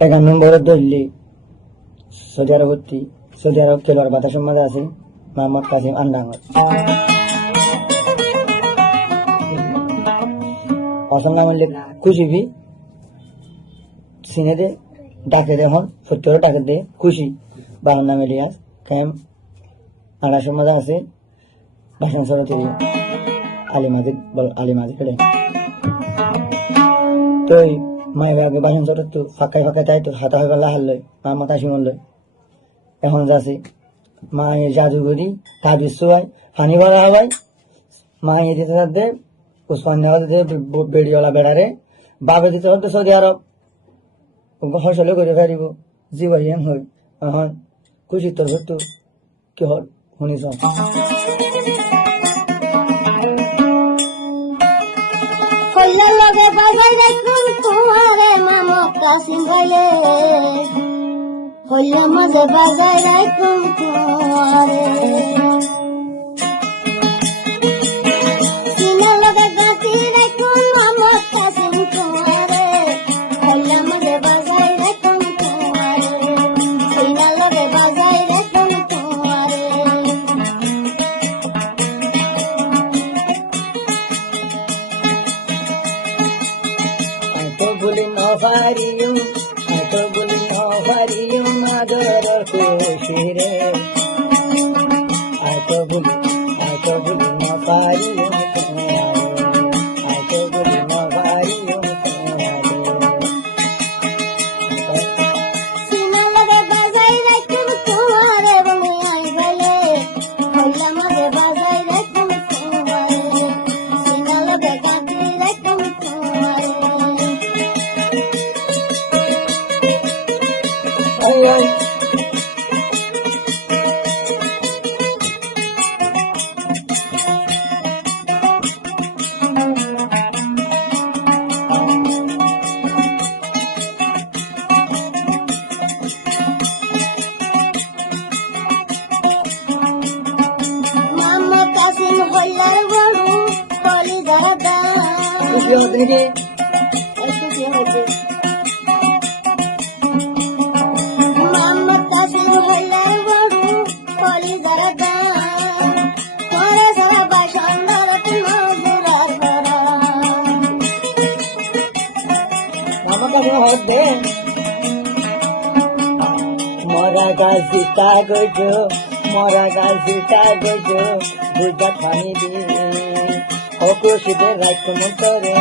11 নম্বরে ধরলি সৌদি আরব ভর্তি। সৌদি আরব খেলোয়াড় বাতাসের মাঝে আছে মোহাম্মদ কাসিম আন্ডাঙ্গর। অসম নাম হলে খুশি সিনে দে ডাকে এখন 70 ডাকে দে খুশি। বাবার নাম ইলিয়াস কায়েম। আড়াইশের মাঝে আছে ভাষণ সরতে আলিমাজি খেলে তো মায়ের আগে বাসন চট তো ফাঁকায় তাই তো হাতা হয়ে গেল হারলই মোহাম্মদ কাসিম হলই। এখন যাচ্ছে মায়ের জাদুঘরি কাজের সোয়াই পানি ভরা হবাই মায়ের দিতে থাকবে উসমান নেওয়া দিতে বেড়িওয়ালা বেড়ারে বাবে দিতে হতো সৌদি আরব ফসলে করে ফেরিব জীবাই এম হই। এখন খুশি তোর তো কি হল শুনিস লগে বাজাই দেখুন তোমারে মামক কাসিম বলে হইল মাঝে বাজাই রাখুন তোমারে সিনার লগে গাছি রাখুন মামক কাসিম তোমারে হইল মাঝে বাজাই রাখুন তোমারে সিনার লগে বাজাই রাখুন তোমারে বলি নভারিয়ম আদর খুশি রে বলি নভারিয়ম বলি নভারিয়ম সিনার লগে বাজাই রাখুন তোমারে বলে আই বলে হইল মাঝে বাজাই রাখুন তোমারে সিনার লগে গাছি রাখুন তোমারে মোহাম্মদ কাসিম হইলার বড়ু কলি দাদা মোহাম্মদ কাসিম হইলার বড়ু কলি দাদা পরে সারা বাসন ধরত নজরার করা মরা গাছি দুইটা খানি দিয়ে খুশিতে রাখুন তোরে